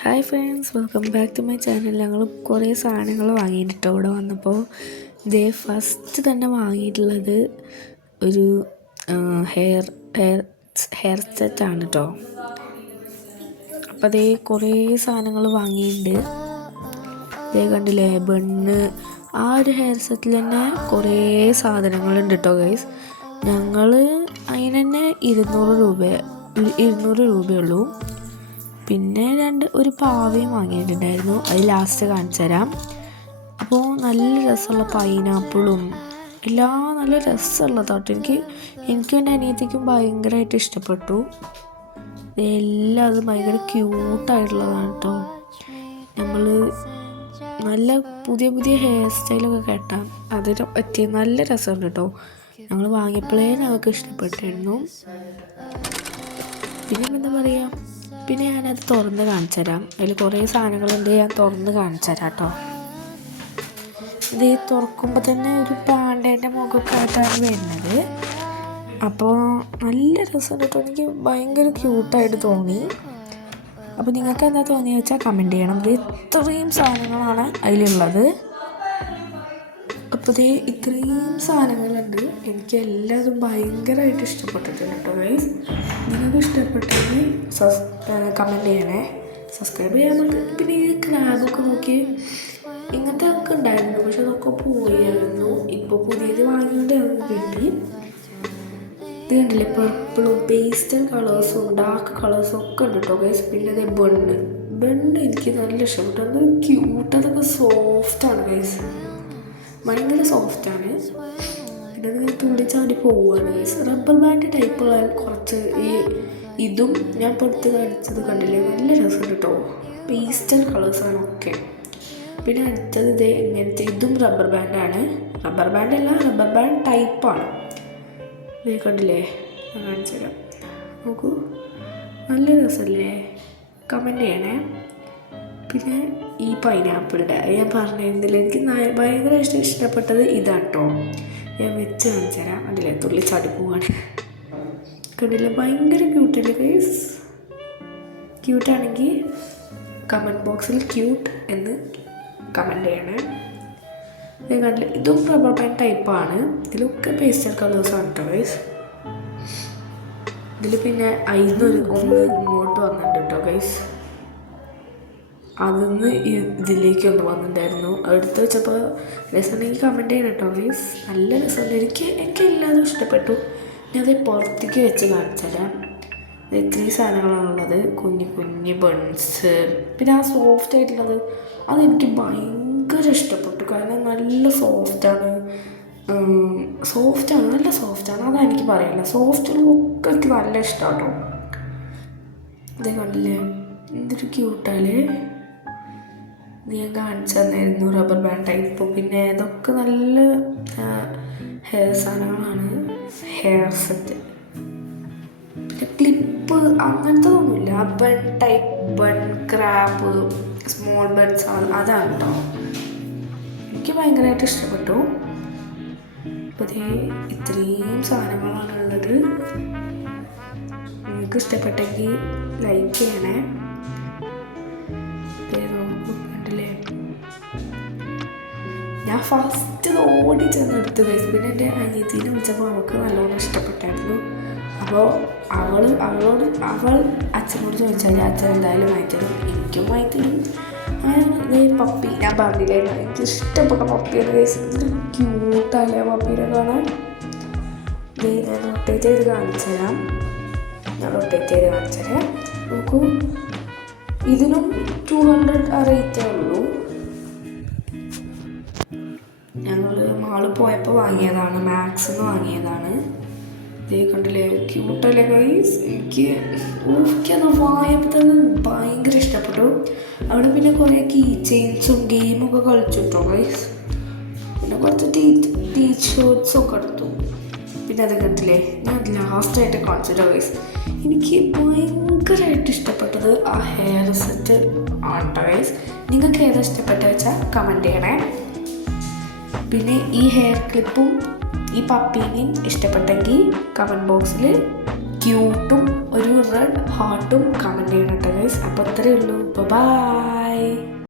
Hi friends, welcome back to my channel. ഞങ്ങൾ കുറേ സാധനങ്ങൾ വാങ്ങിയിട്ടോ ഇവിടെ വന്നപ്പോൾ. ഇതേ ഫസ്റ്റ് തന്നെ വാങ്ങിയിട്ടുള്ളത് ഒരു ഹെയർ ഹെയർ ഹെയർ സെറ്റാണ് കേട്ടോ. അപ്പോൾ അതേ കുറേ സാധനങ്ങൾ വാങ്ങിയിട്ടുണ്ട്. ഇതേ കണ്ടില്ലേ, ബണ്ണ്. ആ ഒരു ഹെയർ സെറ്റിൽ തന്നെ കുറേ സാധനങ്ങളുണ്ട് കേട്ടോ ഗൈസ്. ഞങ്ങൾ അതിന് തന്നെ 200 രൂപയുള്ളൂ. പിന്നെ ഒരു പാവയും വാങ്ങിയിട്ടുണ്ടായിരുന്നു. അത് ലാസ്റ്റ് കാണിച്ചു തരാം. അപ്പോൾ നല്ല രസമുള്ള പൈനാപ്പിളും എല്ലാം നല്ല രസമുള്ളതാട്ടോ. എനിക്കും എൻ്റെ അനിയത്തിക്കും ഭയങ്കരമായിട്ട് ഇഷ്ടപ്പെട്ടു. എല്ലാം അത് ഭയങ്കര ക്യൂട്ടായിട്ടുള്ളതാണ് കേട്ടോ. നമ്മൾ നല്ല പുതിയ ഹെയർ സ്റ്റൈലൊക്കെ കേട്ടാൽ അതിന് പറ്റിയ നല്ല രസമുണ്ട് കേട്ടോ. ഞങ്ങൾ വാങ്ങിയപ്പോഴേ ഞങ്ങൾക്ക് ഇഷ്ടപ്പെട്ടിരുന്നു. പിന്നെ എന്താ പറയുക, പിന്നെ ഞാനത് തുറന്ന് കാണിച്ചു തരാം. അതിൽ കുറേ സാധനങ്ങളുണ്ട്, ഞാൻ തുറന്ന് കാണിച്ചു തരാം കേട്ടോ. ഇത് തുറക്കുമ്പോൾ തന്നെ ഒരു പാണ്ടേൻ്റെ മുഖമൊക്കെ ആയിട്ടാണ് വരുന്നത്. അപ്പോൾ നല്ല രസമുണ്ട് കേട്ടോ. എനിക്ക് ഭയങ്കര ക്യൂട്ടായിട്ട് തോന്നി. അപ്പോൾ നിങ്ങൾക്ക് എന്താ തോന്നിയെന്ന് വെച്ചാൽ കമൻറ്റ് ചെയ്യണം. ഇത്രയും സാധനങ്ങളാണ് അതിലുള്ളത്. അപ്പോൾ ഇത്രയും സാധനങ്ങളുണ്ട്. എനിക്ക് എല്ലാതും ഭയങ്കരമായിട്ട് ഇഷ്ടപ്പെട്ടിട്ടുണ്ട് കേട്ടോ ഗൈസ്. നിങ്ങൾക്ക് ഇഷ്ടപ്പെട്ടെങ്കിൽ കമൻറ്റ് ചെയ്യണേ, സബ്സ്ക്രൈബ് ചെയ്യാൻ പറ്റും. പിന്നെ ഈ ക്രാബൊക്കെ നോക്കി ഇങ്ങനത്തെ ഒക്കെ ഉണ്ടായിരുന്നു, പക്ഷെ അതൊക്കെ പോയായിരുന്നു. ഇപ്പോൾ പുതിയത് വാങ്ങിയോണ്ട് ഞങ്ങൾക്ക് കിട്ടി. ഇത് കണ്ടില്ലേ, പർപ്പിളും പേസ്റ്റൽ കളേഴ്സും ഡാർക്ക് കളേഴ്സും ഒക്കെ ഉണ്ട് കേട്ടോ ഗൈസ്. പിന്നെ അതേ ബണ്ണ് എനിക്ക് നല്ല ഇഷ്ടപ്പെട്ടു. അത് ക്യൂട്ട്, അതൊക്കെ സോഫ്റ്റാണ് ഗൈസ്, ഭയങ്കര സോഫ്റ്റാണ്. പിന്നെ അതിങ്ങനെ തുള്ളിച്ചാടി പോവുകയാണ് ഗൈസ്. റബ്ബർ ബാൻഡ് ടൈപ്പുള്ള കുറച്ച് ഇതും ഞാൻ പുറത്ത് കാണിച്ചത് കണ്ടില്ലേ, നല്ല രസമുണ്ട് കേട്ടോ. പേസ്റ്റൽ കളേഴ്സാണ് ഒക്കെ. പിന്നെ അടുത്തത് ഇങ്ങനത്തെ ഇതും റബ്ബർ ബാൻഡാണ്. റബ്ബർ ബാൻഡ് ടൈപ്പാണ്. ഇത് കണ്ടില്ലേ, ഞാൻ കാണിച്ചു തരാം. നോക്കൂ, നല്ല രസമല്ലേ? കമൻറ്റ് ചെയ്യണേ. പിന്നെ ഈ പൈനാപ്പിളുടെ ഞാൻ പറഞ്ഞിരുന്നില്ല, എനിക്ക് ഭയങ്കര ഇഷ്ടപ്പെട്ടത് ഇതാണ് കേട്ടോ. ഞാൻ വെച്ച് കാണിച്ചു തരാം. കണ്ടില്ലേ, തുള്ളി ചാടി പോവാണ്. കണ്ടില്ലേ, ഭയങ്കര ക്യൂട്ടല്ലേ ഗൈസ്? ക്യൂട്ടാണെങ്കിൽ കമൻറ്റ് ബോക്സിൽ ക്യൂട്ട് എന്ന് കമൻറ്റ് ചെയ്യണേ. ഇത് കണ്ടില്ലേ, ഇതും റബ്ബർ ബാൻഡ് ടൈപ്പാണ്. ഇതിലൊക്കെ പേസ്റ്റൽ കളേഴ്സാണ് കേട്ടോ ഗൈസ്. ഇതിൽ പിന്നെ ഒന്ന് ഇങ്ങോട്ട് വന്നിട്ടുണ്ട് കേട്ടോ ഗൈസ്. അതിന്ന് ഇതിലേക്കൊന്ന് വന്നിട്ടുണ്ടായിരുന്നു. എടുത്ത് വെച്ചപ്പോൾ രസമുണ്ടെങ്കിൽ കമൻറ്റ് ചെയ്യണം കേട്ടോ ഗൈസ്. നല്ല രസമുണ്ട്. എനിക്ക് എല്ലാതും ഇഷ്ടപ്പെട്ടു. ഞാൻ അത് പുറത്തേക്ക് വെച്ച് കാണിച്ചു തരാം. ഇത്രയും സാധനങ്ങളാണുള്ളത്. കുഞ്ഞു ബൺസ്. പിന്നെ ആ സോഫ്റ്റ് ആയിട്ടുള്ളത് അതെനിക്ക് ഭയങ്കര ഇഷ്ടപ്പെട്ടു. കാരണം നല്ല സോഫ്റ്റാണ്, നല്ല സോഫ്റ്റാണ്. അതാണ് എനിക്ക് പറയാനില്ല. സോഫ്റ്റുള്ളതൊക്കെ എനിക്ക് നല്ല ഇഷ്ടമാണ് കേട്ടോ. ഇതേ കണ്ടില്ലേ, എന്തൊരു ക്യൂട്ടാല്ലേ? ഞാൻ കാണിച്ചു തന്നായിരുന്നു റബ്ബർ ബാൻഡ് ടൈപ്പ്. പിന്നെ ഇതൊക്കെ നല്ല ഹെയർ സാധനങ്ങളാണ്, ഹെയർ സെറ്റ്. പിന്നെ ക്ലിപ്പ് അങ്ങനത്തെ ഒന്നുമില്ല. ബൺ ക്രാബ്, സ്മോൾ ബൺസ് അതാണ് കേട്ടോ. എനിക്ക് ഭയങ്കരമായിട്ട് ഇഷ്ടപ്പെട്ടു. അപ്പോൾ ഇത്രയും സാധനങ്ങളാണുള്ളത്. നിങ്ങൾക്ക് ഇഷ്ടപ്പെട്ടെങ്കിൽ ലൈക്ക് ചെയ്യണേ. ഞാൻ ഫസ്റ്റ് ഓടി ചെന്നെടുത്ത് ഗൈസ്. പിന്നെ എൻ്റെ അനിയത്തിനെ വിളിച്ചപ്പോൾ അവൾക്ക് നല്ലോണം ഇഷ്ടപ്പെട്ടായിരുന്നു. അപ്പോൾ അവൾ അച്ഛനോട് ചോദിച്ചാൽ അച്ഛൻ എന്തായാലും വാങ്ങിത്തരും, എനിക്കും വാങ്ങിത്തരും. അങ്ങനെ പപ്പി ഞാൻ പറഞ്ഞില്ലേ, എനിക്ക് ഇഷ്ടപ്പെട്ട പപ്പിയാണ് ഗൈസ്. ഇതൊരു ക്യൂട്ടല്ലേ പപ്പീനെ കാണാൻ. ഞാൻ റൊട്ടേറ്റ് ചെയ്ത് കാണിച്ചു തരാം. നോക്കൂ, ഇതിനും 200 ആ റേറ്റേ ഉള്ളൂ. ഞങ്ങൾ മാളിൽ പോയപ്പോൾ വാങ്ങിയതാണ്, മാക്സിന്ന് വാങ്ങിയതാണ്. ഇതേ കണ്ടില്ലേ, ക്യൂട്ടല്ലേ ഗൈസ്? എനിക്കത് വാങ്ങിയപ്പോൾ തന്നെ ഭയങ്കര ഇഷ്ടപ്പെട്ടു. അവിടെ പിന്നെ കുറേ കീ ചെയിൻസും ഗെയിമൊക്കെ കളിച്ചിട്ടോ ഗൈസ്. പിന്നെ കുറച്ച് ടീഷർട്ട്സും ഒക്കെ എടുത്തു. പിന്നെ അത് കണ്ടില്ലേ, ഞാൻ ലാസ്റ്റായിട്ട് കാണിച്ചിട്ടോ ഗൈസ്. എനിക്ക് ഭയങ്കരമായിട്ട് ഇഷ്ടപ്പെട്ടത് ആ ഹെയർ സെറ്റ് ആണ് ഗൈസ്. നിങ്ങൾക്ക് ഏതാ ഇഷ്ടപ്പെട്ടത് വെച്ചാൽ കമൻറ്റ് ചെയ്യണേ. പിന്നെ ഈ ഹെയർ ക്ലിപ്പും ഈ പപ്പീനെയും ഇഷ്ടപ്പെട്ടെങ്കിൽ കമൻറ്റ് ബോക്സിൽ ക്യൂട്ടും ഒരു റെഡ് ഹാർട്ടും കമൻറ്റ് ചെയ്യണം കേട്ടോ ഗൈസ്. അപ്പോൾ അത്രയേ ഉള്ളൂ. ബൈ.